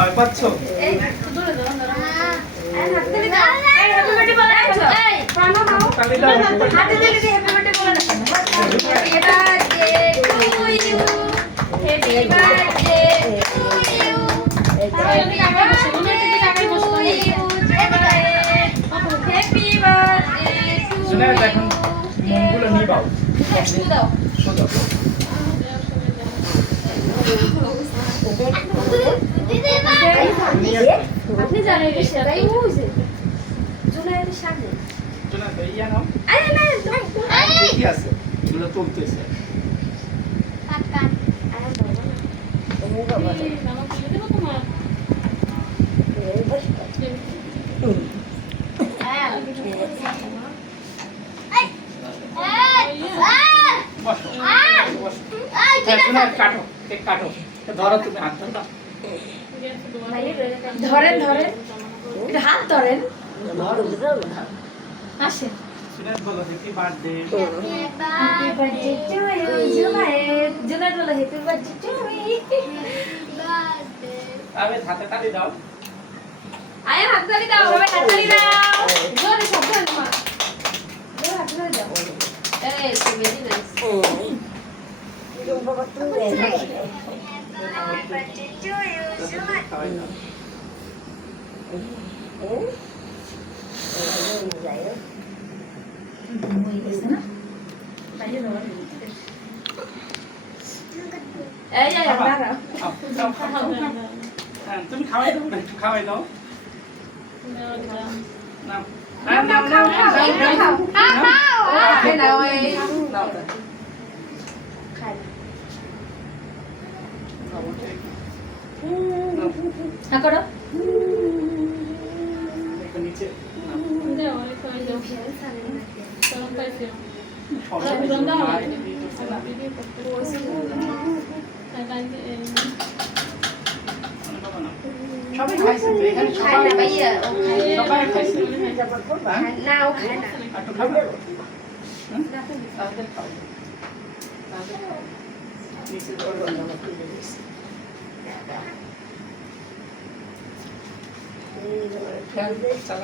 ভয় পাচ্ছো? এই দূরে দাও না। এই হাতে দিলে দাও। এই হ্যাপি বার্থডে বলে দাও। এই প্রণাম নাও। হাতে দিলে হ্যাপি বার্থডে বলে দাও। Happy birthday to you. Happy birthday to you. Happy birthday to you. Happy birthday to you. শুনে দেখুন মনগুলো নিবাও। শুনে দাও। সোজা। আপনি জানেন কি সেটাই হইছে জুলাইয়ের সামনে শুনে তো ইয়া নাও। আরে না কি আছে? এগুলো চলতেছে। কাট আরে বাবা ও বাবা নাম কি দেব তোমার এই বস কাটো কেক কাটো ধরো তুমি হাত ধরো ধরেন ধরেন এটা হাত ধরেন আসেন শুনে বলো happy birthday happy birthday to you Junaid Junaid বলো হ্যাপি বার্থডে টু ইউ আরে হাতে তালি দাও আয় হাত তালি দাও বাবা হাত তালি দাও জোরে শব্দ না মা জোরে হাত তালি দাও এই সো ভেরি নাইস বাবা তুমি happy birthday to you Junaid তুমি খাওয়াই দাও না একটু খাওয়াই দাও নিচে সবাই খাইছে এখানে সবাই খাইছে না ও খায় না একটু খাবে তাহলে খাও নিচে করো